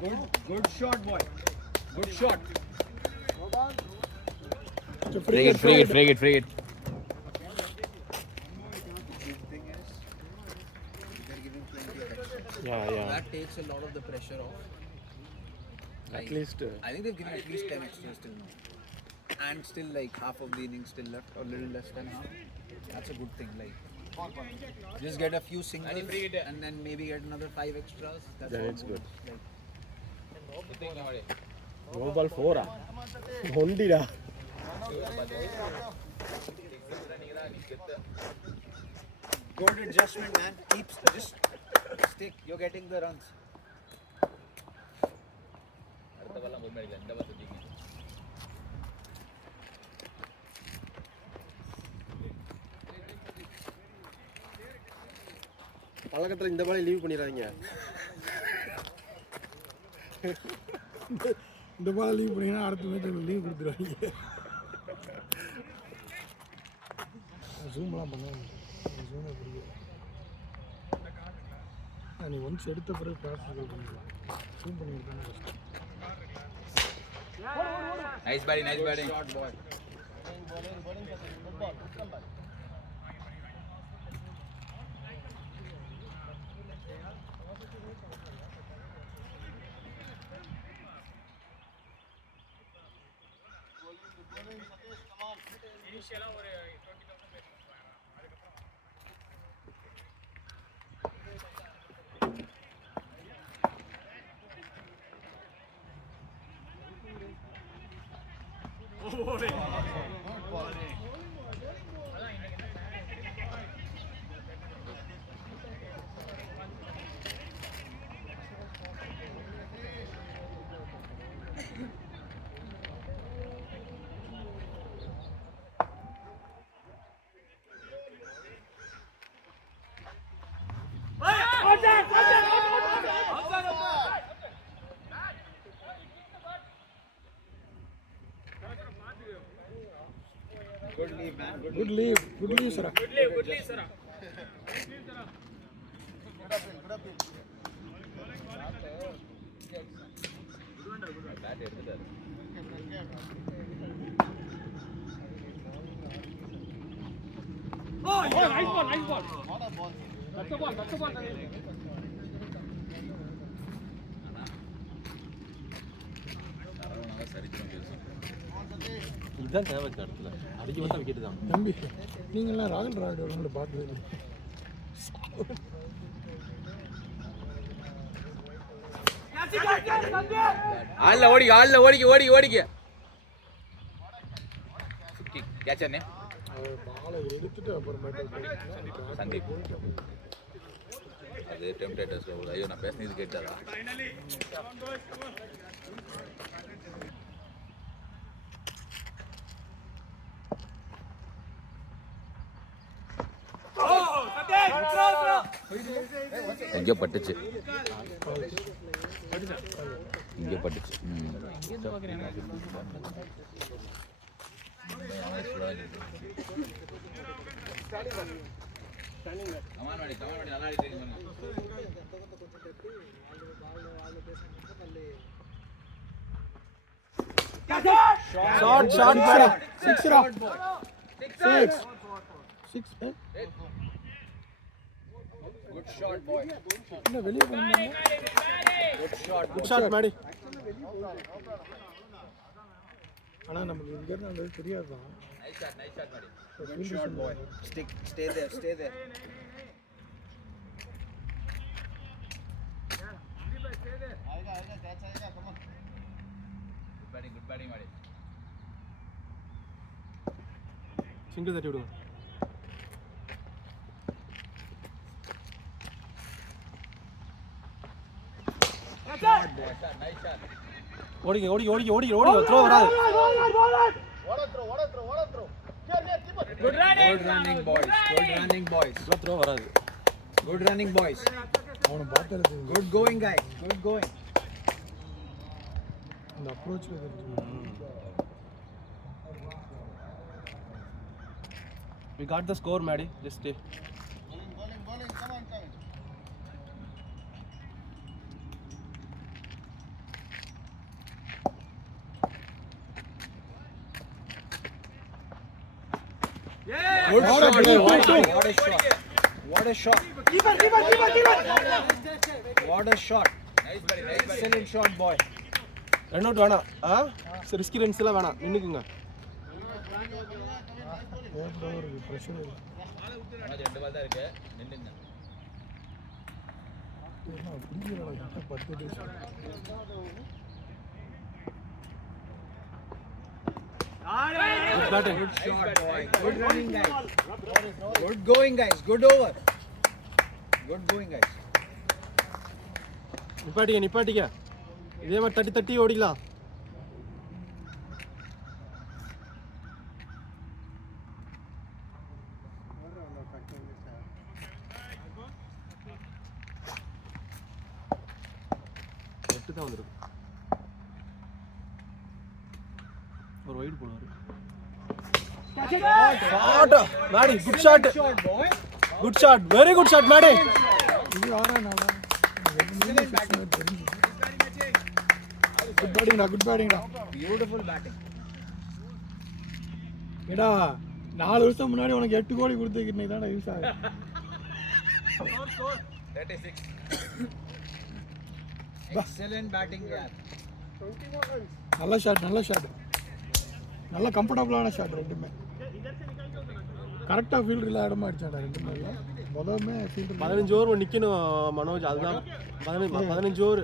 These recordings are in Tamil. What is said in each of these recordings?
Good shot, boy. Good shot. Free it. Good thing is, they're giving plenty of extras. Yeah. That takes a lot of the pressure off. At least. I think they've given at least 10 extras till now. And still like half of the innings still left, or a little less than half. That's a good thing. Like, just get a few singles and then maybe get another 5 extras. That's Then all it's good. Like, No ball 4 ah. Only da. good adjustment, man. Just stick. You're getting the runs. பழக்கத்தில் இந்த பாலை லீவ் பண்ணிடாதீங்க. இந்த பாலை லீவ் பண்ணிங்கன்னா அடுத்த மேட்ச் லீவ் கொடுத்துருவாங்க. ஜூம்லாம் பண்ணுவாங்க. ஜூம் பிடிக்கும். நீ ஒன்ஸ் எடுத்த பிறகு ப்ராசஸ் பண்ணிக்கலாம். ஜூம் பண்ணியிருக்காங்க கஷ்டம். Nice batting. Shot, boy. Good leave, man. Good leave, sir. Good leave, sir. Oh, nice ball. That's the ball. இதுதான் தேவை இடத்துல. அடிக்க வந்தா விக்கெட் தான். தம்பி நீங்களாம் ராகுல் ராகுல் அவங்கள பார்த்தது இல்லை. ஆல்ல ஓடிக்க. Catch a name. பாலை எடுத்துட்டு அப்புறமேட்டு சந்தீப். அது டெம்ப்டேட்டர்ஸ் ஐயோ நான் பேசினது கேட்டாரா? எங்கே பட்டுச்சு. Short six Good shot, boy. என்ன வெளிய போறாங்க. Good shot மாடி. ஆனா நமக்கு இங்க இருந்து அந்த தெரியாது தான். Nice shot, buddy. Good shot, boy. Stay there. Good batting, buddy. Single தட்டி விடுங்க. Nice shot. ஓடிங்க த்ரோ வராது. Good running, boys. த்ரோ வராது. Good running, boys. அவனை பார்த்தது Good going, guy. Good going. அந்த approach We got the score, Maddie. Just stay. Bowling. Come on. Good shot. What a shot. What a shot. What a shot. Excellent shot, boy. Run out வேணாம். ரிஸ்கி ரன்ஸ் எல்லாம் வேணாம். நின்னுக்குங்க. பிரஷர் இல்லை. ரெண்டு பால் தான் இருக்கு. நின்னுங்க. Good shot, boy. Good running, guys. Good going, guys. Good over. Good going, guys. நிப்பாட்டிக்க. இதே மாதிரி தட்டி ஓடிக்கலாம். தான் வந்துருக்கு. ஒரு வைட் போடுவாரு. Maddy good shot. Good shot. Very good shot Maddy. இது ஆறா நாளா. குட் பேட்டிங்டா. Beautiful batting. ஏடா 4 வருஷம் முன்னாடி உனக்கு 8 கோடி கொடுத்ததுக்கு இன்னைக்கு தான்டா யூஸ் ஆகுது. 36. Excellent batting, yaar. நல்ல ஷாட். நல்ல கம்ஃபர்டபுளான ஷாட் ரெண்டுமே. கரெக்டாக ஃபீல்டில் இடமா அடிச்சாடா ரெண்டுமே. முதல்மே ஃபீல்டர் 15 ஓவர் நிற்கணும் மனோஜ். அதுதான் 15 ஓவர்.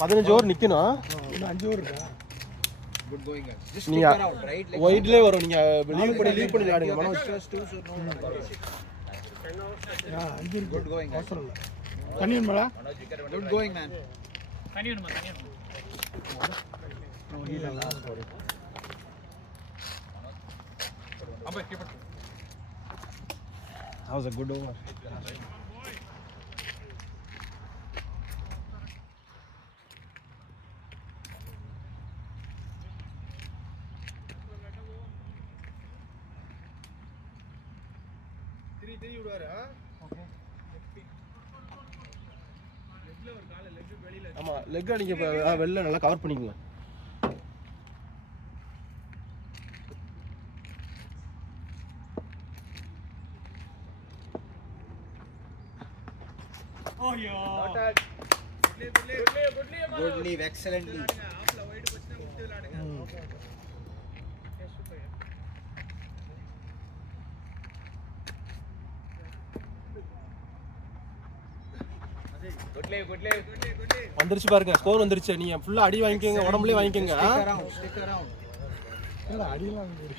15 ஓவர் நிற்கணும். இன்னும் 5 ஓவர் இருக்கா? Good going, guys. Just நீங்க stick around, right? Like ஒயிட்லேயே வரும். நீங்கள் லீவ் பண்ணி விளையாடுங்க Manoj. just two, so no worries. 5 Good going, guys. அவசரம் இல்லை. தனியன் மேடா. Good going, man. That was a good over. ஆமா லெக் அடிக்க வெளில நல்லா கவர் பண்ணிக்கலாம். Good leave, excellent leave. Good leave. வந்துருச்சு பாருங்க. ஸ்கோர் வந்துருச்சு. நீங்க ஃபுல்லா அடி வாங்கிக்கங்க. உடம்புலயே வாங்கிக்கங்க. Stick around. ஏடா அடியெல்லாம் போடு.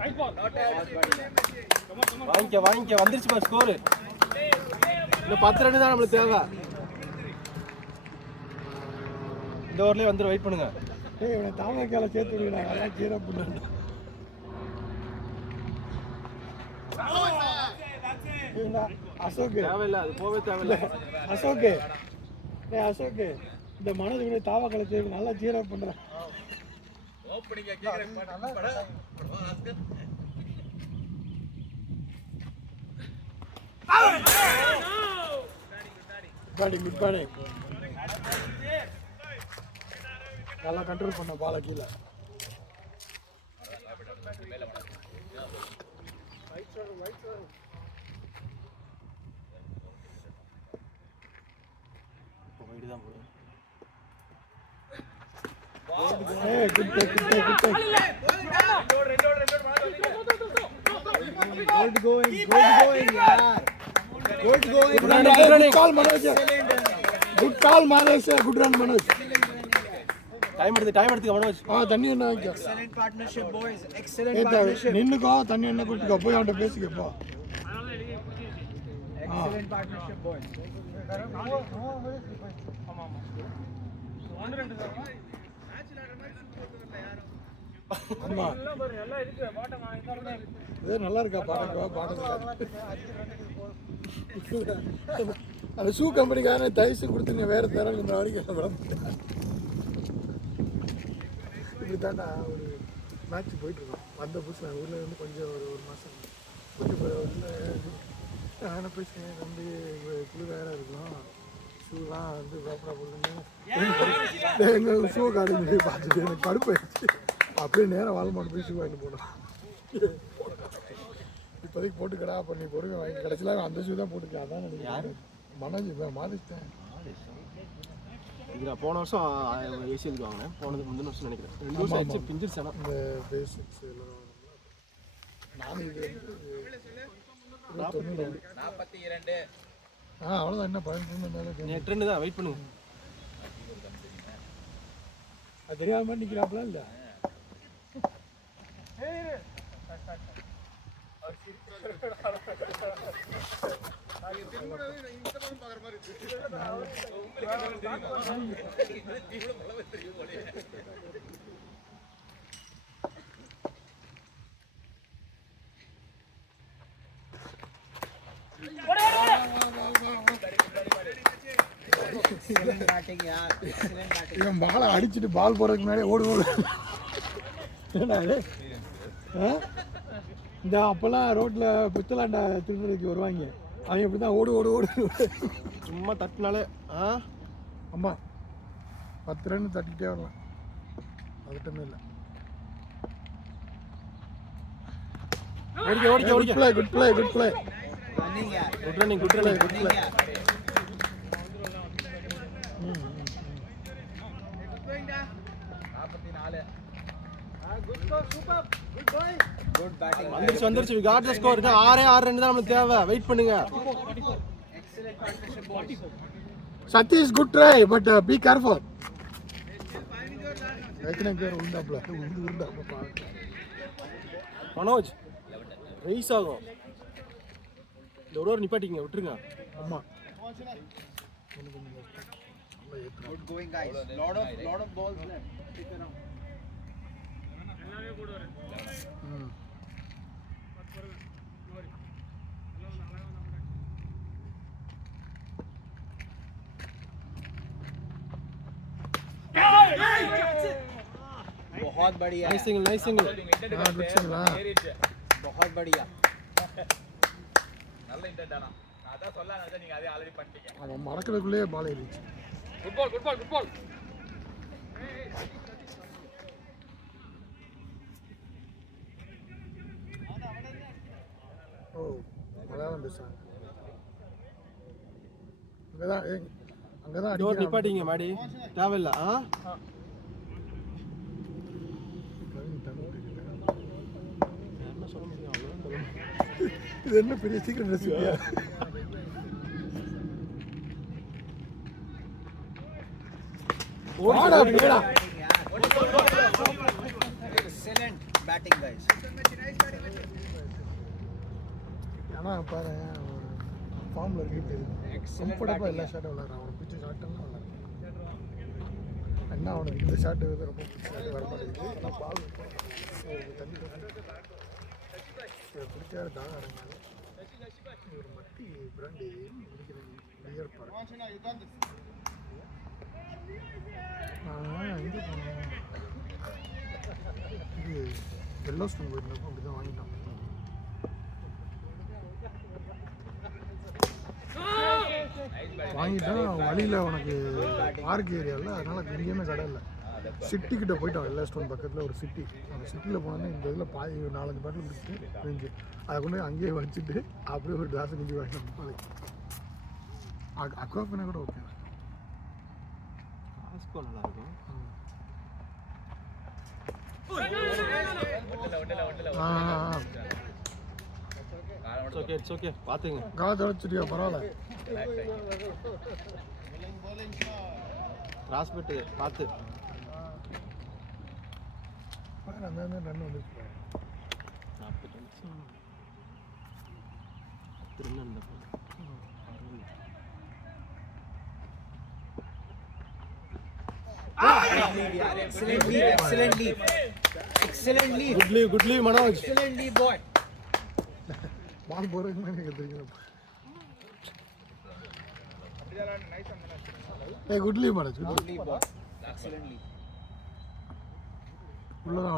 Nice ball. வாங்கிக்க. வந்துருச்சு பாரு ஸ்கோர். இன்னும் 10 ரன் தான் நம்மளுக்கு தேவை. இந்த ஓவர்லயே வந்து வெயிட் பண்ணுங்க. ஏய் இவனை தாமரைக்கால சேர்த்து விடுடா. அதெல்லாம் ஜீரோ பண்ணு. அசோக் தேவையில்ல. அது போவே தேவையில்ல. அசோக் அசோக் இந்த மனதுக்கு தாவக்கால சேர்த்து நல்லா ஜீரோ பண்றேன். ஓப்பனிங்க கேக்குறேன் பட. Good batting. நல்லா கண்ட்ரோல் பண்ண பால கீழே. Hey, good take. Good going, yaar. Good going. Good call, Manoj. Good call, Manoj. Good run, Manoj. Time எடுத்துக்க மனோஜ். தண்ணி என்ன வைக்க. Excellent partnership, boys. Excellent partnership. நின்னுக்கோ தண்ணி என்ன குடிச்சுக்கோ. போய் அவன்கிட்ட பேசிக்கப்போ. Excellent partnership, boys. ஆமா இது நல்லா இருக்கா பாடுங்க. அந்த ஷூ கம்பெனிக்கான தைஸ் கொடுத்துங்க. வேற தரம் இந்த வரைக்கும் விட இப்படித்தாண்டா ஒரு மேட்ச் போயிட்டுருக்கோம். வந்த புதுசு ஊரில் இருந்து கொஞ்சம் ஒரு மாதம் கொஞ்சம் இல்லை பேசுகிறேன். வந்து குளிர் வேற இருக்கும். ஷூலாம் வந்து ப்ராப்பராக போடுங்க. எங்கள் ஷூ கார்டு பார்த்துட்டு எனக்கு கடுப்பாயிடுச்சு. அப்படியே நேரம் வால்மார்ட் போய் ஷூ வாங்கிட்டு போனோம். இப்போதைக்கு போட்டுக்கடா, அப்போ நீ பொறுமை வாங்கி கடைசியில் அந்த ஷூ தான் போட்டுக்கலாம். அதான் நினைக்கிறேன். மனோஜ் மாதிரிட்டேன். இது நான் போன வருஷம் ஏசிஎலுக்கு வாங்கினேன். போனதுக்கு முந்தின வருஷம் நினைக்கிறேன். 2 வருஷம் ஆச்சு. பிஞ்சிருச்சு. ஆனால் இந்த பேசிக்ஸ் எல்லாம் நானும் இது 42. அவ்வளோதான். என்ன 12 மேலே நீ ட்ரெண்டு தான். வெயிட் பண்ணுங்க. அது தெரியாம நிற்கிறாப்புல இல்லை. இவன் பாலை அடிச்சுட்டு பால் போடுறதுக்கு முன்னாடி ஓடு. ஏன்னா இந்த அப்போல்லாம் ரோட்டில் புத்தலாண்டா திருநெல்வேலிக்கு வருவாங்க. அவங்க இப்படி தான் ஓடு ஓடு ஓடு. சும்மா தட்டினாலே அம்மா 10 ரன் தட்டிக்கிட்டே வரலாம். அதுக்கிட்டமே இல்லை. ஓடிக்க ஓடிக்க ஓடிக்க. Good play good play. Good running good running. 44. வந்துருச்சு. we got the score. 6 run தான் நமக்கு தேவை. வெயிட் பண்ணுங்க. Sathish good try but be careful. எத்தனை பேர் உண்டாப்ல உண்டாப்பா. மனோஜ் ரைஸ் ஆகும். இந்த ஒரு நிப்பாட்டிங்க விட்டுருங்க. ஆமா. Good going guys. Lot of balls left. Stick around. बहुत बढ़िया. Nice single nice single. हां गुड सिंगल. बहुत बढ़िया. நல்ல இன்டென்ட் ஆனா. நான் அதான் சொல்லலாம்னு நீங்க அதே ஆல்ரெடி பண்ணிட்டீங்க. அவன் மடக்கிறதுக்குள்ளே பால் ஏறிச்சு. Good ball, good ball, good ball. ஓ மலையாளம் பேசுறாங்க. அங்கதான் அங்கதான் டோர் அடிக்கிறாங்க. நிப்பாட்டிங்க மாடி. தேவையில்ல. என்ன சொல்ல முடியும்? அவ்வளவுதான் சொல்ல முடியும். இது என்ன பெரிய சீக்கிரம் ரெசிபியா? ஓடா பேடா. Excellent batting guys. ஆனா பாரு ஃபார்ம்ல இருக்கு. கம்ஃபர்ட்டபிளா எல்லா ஷாட்டும் விளையாடுறான். அவன் பிடிச்ச ஷாட் எல்லாம் விளையாடுறான். என்ன அவனுக்கு இந்த ஷாட் ரொம்ப பிடிச்ச ஷாட் வர மாட்டேங்குது. ஆனா பால் தண்ணி பிடிச்சாரு தான் ஆடுறாங்க. ஒரு மட்டி பிராண்டி முடிக்கிறது பியர் பாரு. எங்கே போனோம்? இது எல்லோ ஸ்டோன் போயிருந்தப்போ அப்படி தான் வாங்கிட்டோம். வாங்கிட்டா வழியில் உனக்கு பார்க் ஏரியாவில், அதனால் எங்கேயுமே கடை இல்லை. சிட்டிக்கிட்ட போயிட்டோம். எல்லா ஸ்டோன் பக்கத்தில் ஒரு சிட்டி. அந்த சிட்டியில் போனோன்னா இந்த இதில் 4-5 பாட்டில் பிடிச்சிட்டு பிரிஞ்சு அதை கொண்டு அங்கேயே வச்சுட்டு அப்படியே ஒரு கிளாஸ் கிஞ்சி வாங்கிட்டோம். அக்வாஃபினா கூட ஓகே. நல்லா இருக்கும். இட்ஸ் ஓகே பாத்துங்க. கால் தொடச்சிட்டியா? பரவாயில்ல. கிராஸ் பெட் பார்த்து அந்த ரன் வந்துச்சு. 40 நிமிஷம் Tirunelveli. Excellent lead, excellent lead. Excellent lead. Good lead Manoj. Excellent lead boy. பால் போறதுக்கு மேலே எடுத்துக்கிறேன். Good leave madam. Good lead boy. Excellent lead. உள்ளதான்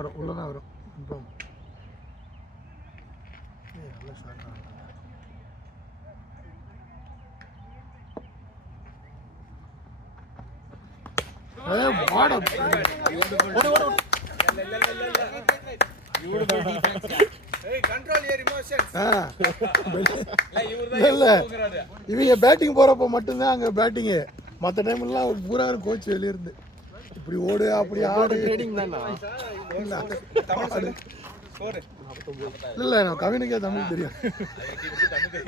வரும். இப்போ நல்ல ஷாட். மாட control your emotions. இல்ல இவங்க பேட்டிங் போறப்ப மட்டும்தான் அங்க பேட்டிங்கு. மற்ற டைம்லாம் பூரா கோச் வெளிய இருந்து இப்படி ஓடு அப்படி ஆடு. ட்ரேடிங் தானா? இல்ல நான் கவினுக்கே தமிழ் தெரியும்.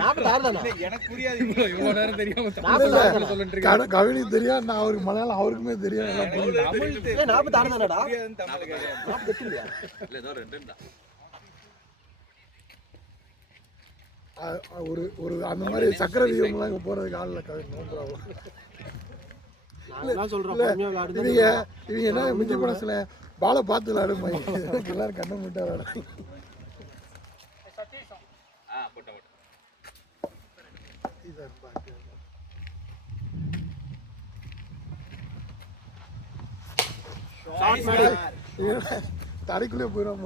46 தானா? எனக்கு புரியாது இவ்வளவு நேரம் தெரியாம இல்ல, கவினுக்கு தெரியும், நான் அவருக்கு மலையாளம் அவருக்குமே தெரியும். எல்லாம் புரியும். ஏய் 46 தானடா? தமிழ் கிடையாது. 48 இல்லையா? இல்ல ஏதோ ரெண்டு தான். ஒரு ஒரு அந்த மாதிரி சக்கர வியூம்லாம் இங்க போறதுக்கு ஆள் இல்ல கவின். நான் சொல்றேன் பொறுமையா விளையாடுது. இவங்க என்ன மிஞ்சி படத்துல பாலை பார்த்து விளையாடும் எல்லாரும் கண்ண முட்டா விளையாடும். போட்ட தடைக்குள்ளே போயிடும்.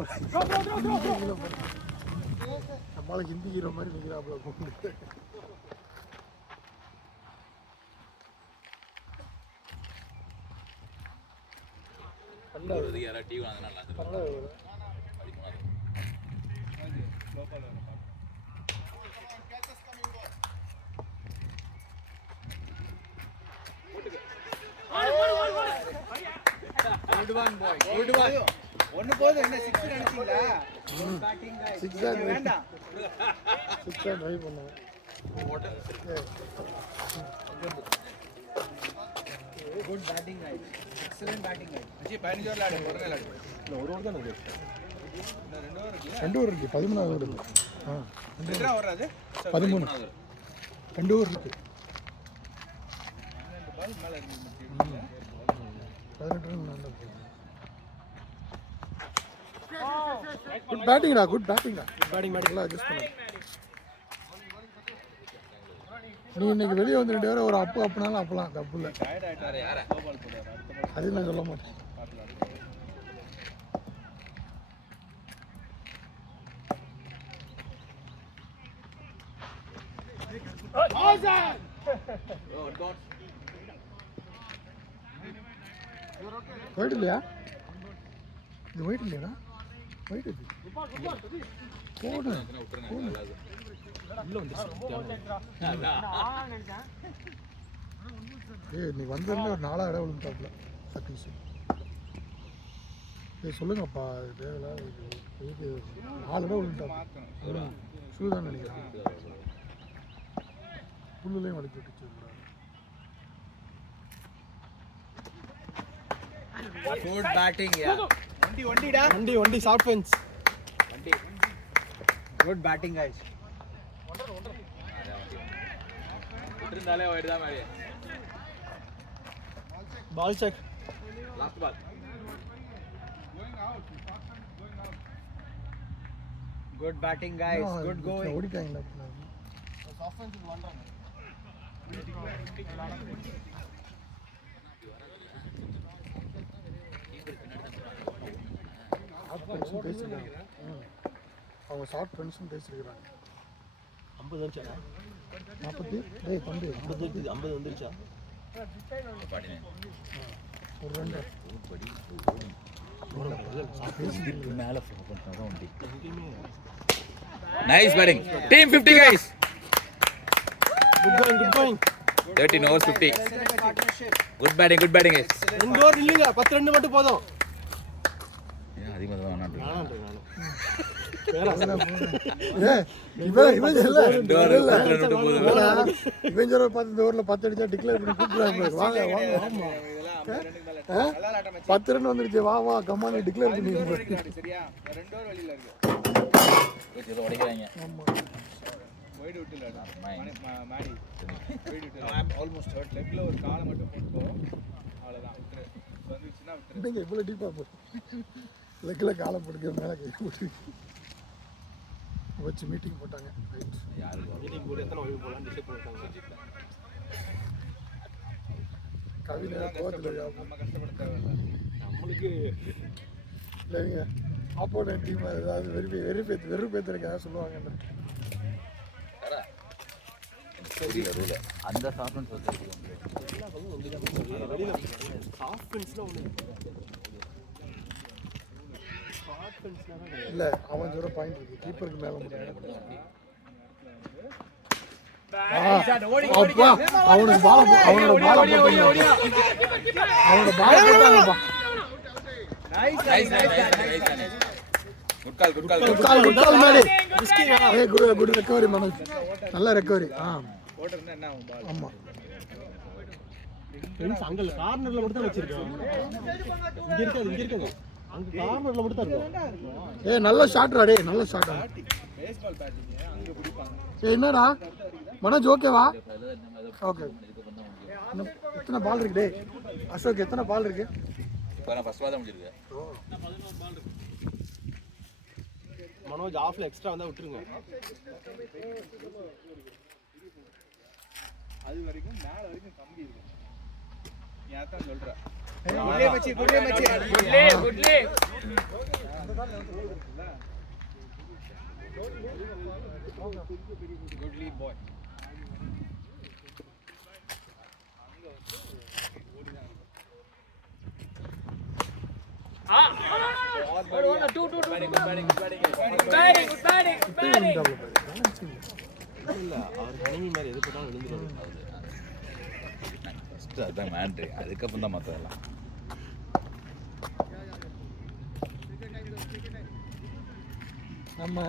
நம்மளால ஹிந்தி ஹீரோ மாதிரி நிற்கிறாப்புல கூப்பிட்டு. யாராவது டீ வாங்கினா நல்லா இருக்கும். Good one, boy. Good one. ஒன்னு போதும். என்ன 6 அடிச்சீங்களா? Batting guys. 6 வேண்டாம். 6 ட்ரை பண்ணாங்க. Good batting guys. Excellent batting guys. G 15 over விளையாடு. ஒரு விளையாடு. இல்ல ஒரு ஓவர் தான் இருக்கு. ரெண்டு ஓவர் இருக்கு. 13 ஓவர் இருக்கு. எத்தனை ஓவர் அது? 13. 2 ஓவர் இருக்கு. பால் மேல இருக்கு. 18 ரன் நல்லா போகுது. குட் பேட்டிங்டா, குட் பேட்டிங்டா. பேட்டிங் நல்லா அட்ஜஸ்ட் பண்ணு. நீ இன்னைக்கு வெளியே வந்து 2 பேரும் ஒரு அப்புனாலும் அப்பலாம் தப்பு இல்லை. டயர்ட் ஆயிட்டாரு. யாரா? ஸ்லோ பால் போடுறாரு. அடுத்த பால் அது நான் சொல்ல மாட்டேன். போயிட்டு இல்லையா? இது போயிட்டு இல்லையாடா? போயிட்டு இருக்கு. போடு ஏய், நீ வந்ததுல ஒரு 4 இடம் விழுந்தாப்புல சர்வீஸ். ஏய் சொல்லுங்கப்பா, தேவையில்ல. 4 இடம் விழுந்தாப்புல. ஷூ தான் நினைக்கிறேன். புல்லுலையும் வலிச்சு விட்டுச்சு. Good batting, yeah. ஒண்டிடா. வண்டி ஷார்ட் ஃபென்ஸ். வண்டி. Good batting guys. விட்டுருந்தாலே ஓடி தான் மாதிரி. Ball check. Last ball. Good batting guys. Good going. ஓடிட்டாங்களா? அவங்க ஷார்ட் ஃப்ரெண்ட்ஸும் பேசியிருக்கிறாங்க. 50 வந்துச்சா? 40. டேய் பண்டு 50 வந்துருச்சா? ஒரு run Nice batting. Team 50 guys. Good going. 13 overs 50. Partnership. Good batting guys. 2 over இல்லைங்க, 10 ரன் மட்டும் போதும். ஏன் அதிகமா தான் வேணாம். இவன் சொல்ற 10 ஓவர்ல 10 அடிச்சா டிக்ளேர் பண்ணி கூப்பிடுறாங்க. வாங்க வாங்க. 10 ரன் வந்துருச்சு. வா வா கம்மானி டிக்ளேர் பண்ணி. சரியா? 2 ஓவர் வெளியில இருக்கு. இது உடைக்கறாங்க. ஆமா. வைட் விட்டுல மாடி. வைட் விட்டுல. I am almost hurt. லெக்ல ஒரு காலை மட்டும் போட்டுக்கோ. அவ்வளவுதான். விட்டுரு. வந்துச்சுனா விட்டுரு. நீங்க இவ்வளவு டீப்பா போ. லெக்ல காலை போட்டுக்க மேல கை போட்டு வச்சு மீட்டிங் போட்டாங்க. மீட்டிங் போட்டு எத்தனை ஓவர் போலாம் டிசைட் பண்ணிட்டாங்க. கவிதை கோவத்துல நம்ம கஷ்டப்பட தேவையில்லை. நம்மளுக்கு இல்லைங்க ஆப்போனன்ட் டீம் ஏதாவது வெறுப்பேற்றுறதுக்காக சொல்லுவாங்க. புரியல ரூல அந்த சாஃப்ட்னஸ் வந்து வெளியில ஹாஃப் ஃபென்ஸ்ல ஒன்று ஹாஃப் ஃபென்ஸ்ல தான் இல்ல அவன் சொல்ற பாயிண்ட் இருக்கு கீப்பருக்கு மேல மட்டும் அப்பா அவனுக்கு பால் அவனோட பால் அவனோட பால் போட்டாங்கப்பா nice nice nice good call Maddy ஏய் குட் ரெக்கவரி மனோஜ் நல்ல ரெக்கவரி போட்டறனா என்ன ஆகும் பால் ஆமா ஃபென்ஸ் அங்க கார்னர்ல மட்டும் தான் வச்சிருக்கான் இங்க இருக்காது அங்க கார்னர்ல மட்டும் தான் இருக்கும் ஏய் நல்ல ஷாட்ரா டேய் நல்ல ஷாட் பேஸ்பால் பேட்டிங் அங்க பிடிப்பாங்க ஏய் என்னடா மனோஜ் ஓகேவா ஓகே எத்தனை பால் இருக்கு டேய் அசோக் எத்தனை பால் இருக்கு இப்போ நான் ஃபர்ஸ்ட் வாதம் முடிஞ்சிருக்கு மனோஜ் ஆஃப்ல எக்ஸ்ட்ரா வந்தா விட்டுருங்க அது வரைக்கும் மேல வரைக்கும் கம்பி இருக்கு நான் தான் சொல்றேன் குட்லே மச்சி குட்லே குட்லி பாய் இல்ல அவர் கணினி மாதிரி எது போட்டாலும் விழுந்துரும் ஃபர்ஸ்ட் அதான் மேண்ட்ரி அதுக்கப்புறம் தான் மற்றதெல்லாம் நம்ம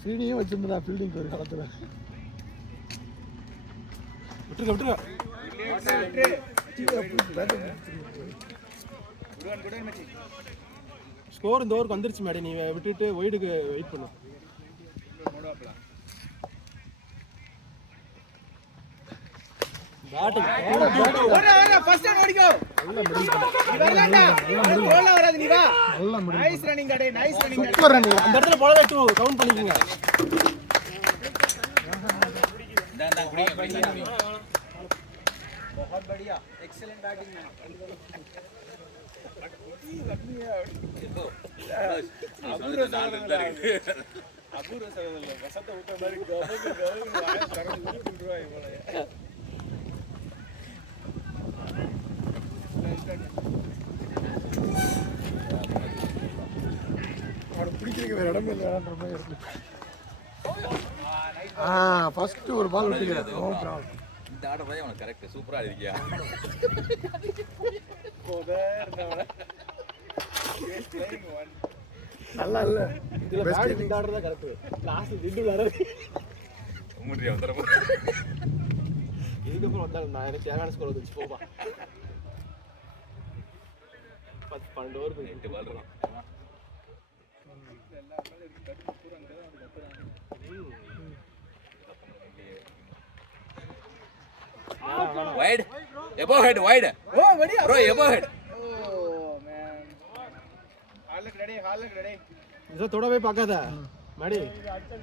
சீனியும் வச்சிருந்தா ஃபீல்டிங் ஒரு காலத்துல விட்டுருங்க ஸ்கோர் இந்த ஓவருக்கு வந்துருச்சு மேடம் நீ விட்டுட்டு ஒயிடுக்கு வெயிட் பண்ணு பேட்டிங் ஃபர்ஸ்ட் ரன் ஓடிக்கோ வரலடா கோல் வராது நீ வா நல்ல முடிவு நைஸ் ரன்னிங் கடை நைஸ் ரன்னிங் சூப்பர் ரன் அந்த இடத்துல போலவே 2 கவுண்ட் பண்ணிக்கங்க நான் குடிங்க बहुत बढ़िया एक्सीलेंट बैटिंग मैन அபூர்வ சகோதரல வசந்த ஊட்ட மாதிரி கவர்மெண்ட் வாய தரது ஊட்டிடுவா இவளே அவனை பிடிக்கிறதுக்கு வேற இடமே இல்லைன்ற மாதிரி இருக்கு ஃபர்ஸ்ட் ஒரு பால் விட்டுக்கிறேன் நோ ப்ராப்ளம் இந்த ஆர்டர் தான் உனக்கு கரெக்ட் சூப்பரா இருக்கியா நல்லா இல்ல இதுல பேட்டிங் இந்த ஆர்டர் தான் கரெக்ட் லாஸ்ட் டிட் வர உம்முடியா வந்துறப்போ இதுக்கு அப்புறம் வந்தா நான் எனக்கு தேவையான ஸ்கோர் வந்துச்சு போப்பா 12 ஓவர் 8 பால் இருக்கும் wide above head wide oh बढ़िया bro above head oh man हालक रेडी இத தொடவே பார்க்காத Maddy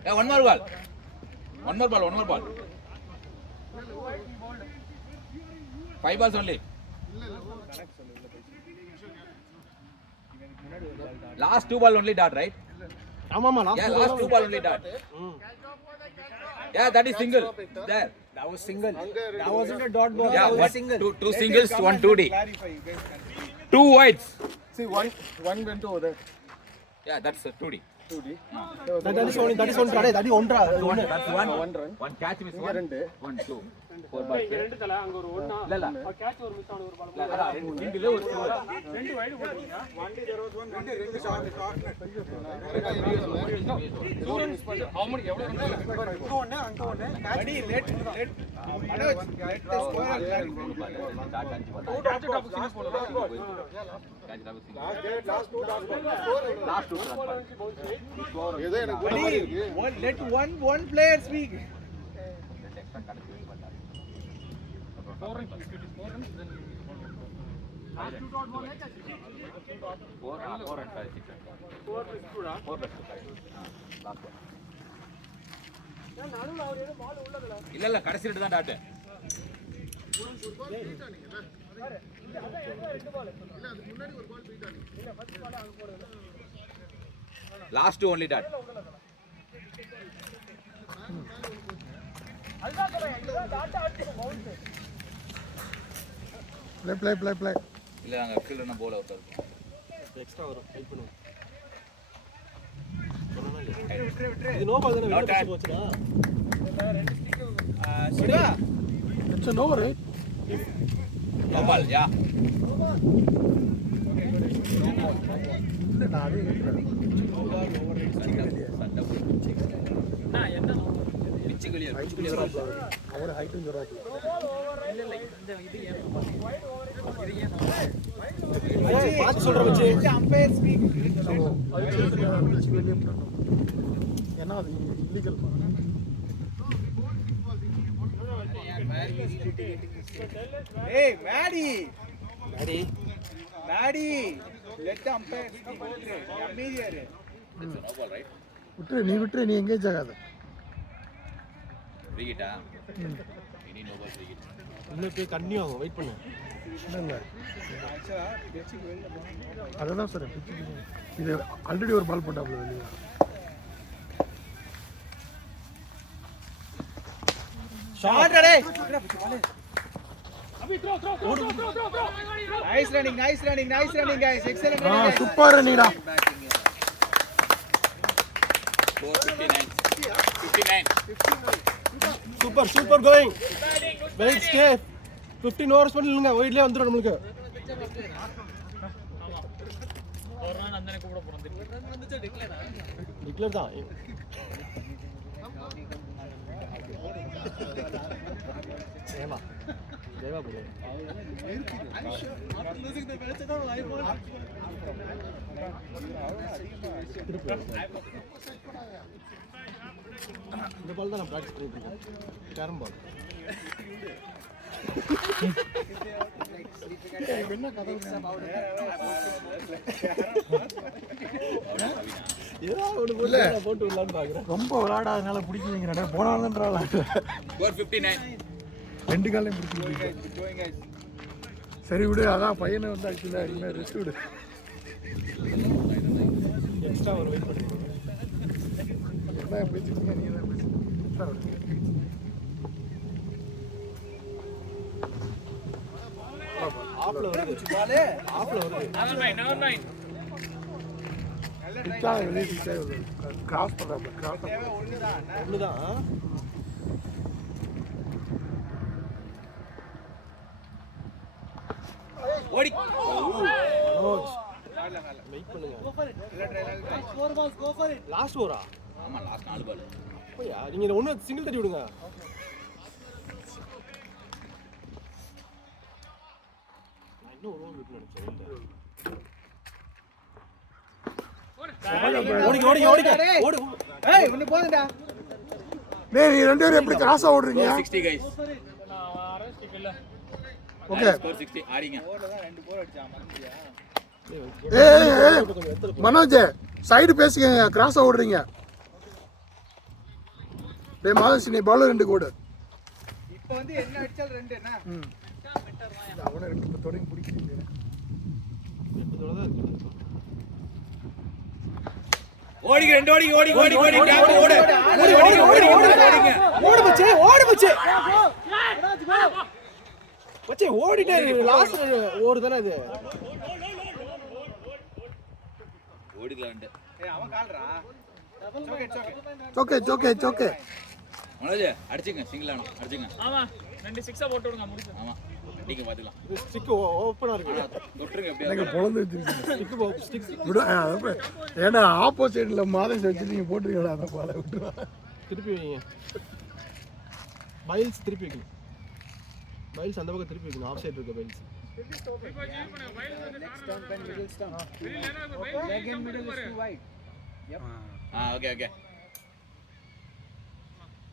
yeah one more ball five balls only last two ball only dot right ஆமாமா yeah last two ball only dot yeah that is single there that was single that wasn't a dot ball yeah that was one, single two singles one 2D clarify you guys can see two wides see one went over there yeah that's a 2D that is only கடை that is ஒன்றா that's one catch miss one two four balls ரெண்டு தல அங்க ஒரு ஒண்ணா இல்ல கேட்ச் ஒரு மிஸ் ஆன ஒரு பால் இல்ல அதான் ரெண்டு சிங்கிள் ஒரு ரெண்டு வைடு போடுறீங்க அவனுக்கு எவ்வளவு buddy let Manoj let the score let one player speak இல்ல கடைசி ரெண்டு தான் dot last only dot play இல்லை நாங்கள் ஃபீல்டுனா போல உட்காருக்கோம். எக்ஸ்ட்ரா வரும் வெயிட் பண்ணுங்க. இது நோ பால் தானே வெளிய போச்சுடா. Siva it's an over right? No ball yeah இல்ல நான் அதே கேக்குறேன். பிச்சு கிளியர் அவர் ஹைட்டும் ஜெராப்ல பாத்து சொல்ற வச்சு அம்பையர் ஸ்பீக். ஏன்னா அது இல்லீகல். ஏய் Maddy daddy Maddy let umpire speak. அமைதியாரு. No ball right. விட்டுரு நீ எங்கேஜ் ஆகாத. விக்கெட்டா இனி நோ பால் விக்கெட். இன்னும் போய் கன்னியூ ஆகும் வெயிட் பண்ணு. இல்ல ஆக்சுவலா பிச்சுக்கு வெளில போனா அதுதான் சார் இது ஆல்ரெடி ஒரு பால் போட்டாப்ல வெளியே. Shot ready. Abhi throw. Nice running guys. Excellent running guys. Super நீடா. 59. Super going. Wait stay 15 overs பண்ணி இல்லங்க ஒயிட்லயே வந்துரும் நமக்கு. ஒரு ரன் அந்தனே கூட போறோம். டிக்ளேர் தான். தேவா போடு. இந்த பால் தான் நான் பிராக்டிஸ் பண்ணிட்டு இருக்கேன். கேரம் பால். என்ன கதை போட்டு விடலான்னு பாக்குறேன். ரொம்ப விளையாடாதனால பிடிக்குவீங்க. போனாலும்ன்றால Score 59. ரெண்டு காலையும் பிடிச்சிருக்கு. Going guys. சரி விடு, அதான் பையனை வந்து ஆக்சுவலாக இனிமேல் ரெஸ்ட் விடு. எக்ஸ்ட்ரா ஒரு வெயிட் பண்ணுங்க. என்ன பேசிட்டு நீ தான் பேசு. ஆஃப்ல வருது. பால் ஆஃப்ல வருது. Never mind. கிராஸ் பண்ணுறாங்க. கிராஸ் தேவை ஒண்ணுதான். ஒண்ணுதான். ஓடி. மனோஜ் மேல. வெயிட் பண்ணுங்க. Go for it. லாஸ்ட் ஓவரா? ஆமா லாஸ்ட் 4 பால். போயா நீங்க ஒண்ணு சிங்கிள் தட்டி விடுங்க. நான் இன்னும் ஒரு ஓவர் விட்டு நினைச்சேன். ஓடு. ஏய் ஒண்ணு போதுடா. டேய் நீ ரெண்டு பேரும் எப்படி கிராஸா ஓடுறீங்க? 60 guys. நான் வரேன் ஸ்டிக் இல்ல. ஓகே. Score 60 ஆடிங்க. ஓவர்ல தான் 2 கோல் அடிச்சான் மறந்துட்டியா? ஏய் மனோஜ் சைடு பேசுங்க. கிராஸா ஓடுறீங்க. டேய் மாதேஷ் நீ பால் 2 கோடு. இப்போ வந்து என்ன அடிச்சால் 2 என்ன? அவனை ரெண்டு தொடங்கி பிடிக்கிறீங்க. ஓடி கேப் ஓடு. ஓடிங்க. ஓடு மச்சே. மச்சே ஓடிட்டே லாஸ்ட் ஓவர் தானே அது. ஓடிடலாம்டே. ஏய் அவன் கால்றா. ஓகே. மனோஜ் அடிச்சுங்க சிங்கிள் ஆனோம் அடிச்சுங்க. ஆமா 2 6 போட்டு விடுங்க முடிச்சு. ஆமா நீங்க பாத்துக்கலாம். இது ஸ்டிக் ஓபனா இருக்கு. தொட்டுருங்க எனக்கு எப்படியா. பொழந்து வச்சிருக்கீங்க. ஸ்டிக் விடு. ஏன்னா ஆப்போசிட்ல மாதேஷ் வச்சு நீங்க போட்டுருக்கீங்களா அந்த பாலை விட்டுருவா. திருப்பி வைங்க. பைல்ஸ் திருப்பி வைக்கணும். பைல்ஸ் அந்த பக்கம் திருப்பி வைக்கணும். ஆஃப் சைடு இருக்க பைல்ஸ். Leg in middle is too wide. Yep. Okay.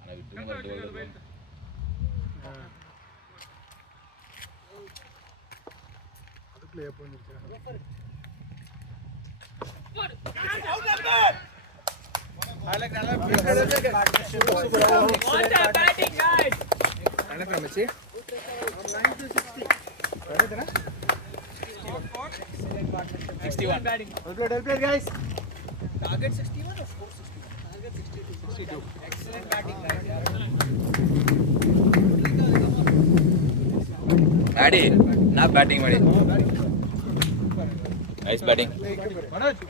அட விட்டுங்க ரெண்டு பால். அதுக்குள்ள எப்போ வந்துருச்சு? Well played, guys. Target 61 or score 61? Target 62. Excellent batting, guys. Adi, not batting, buddy. Nice batting. Manoj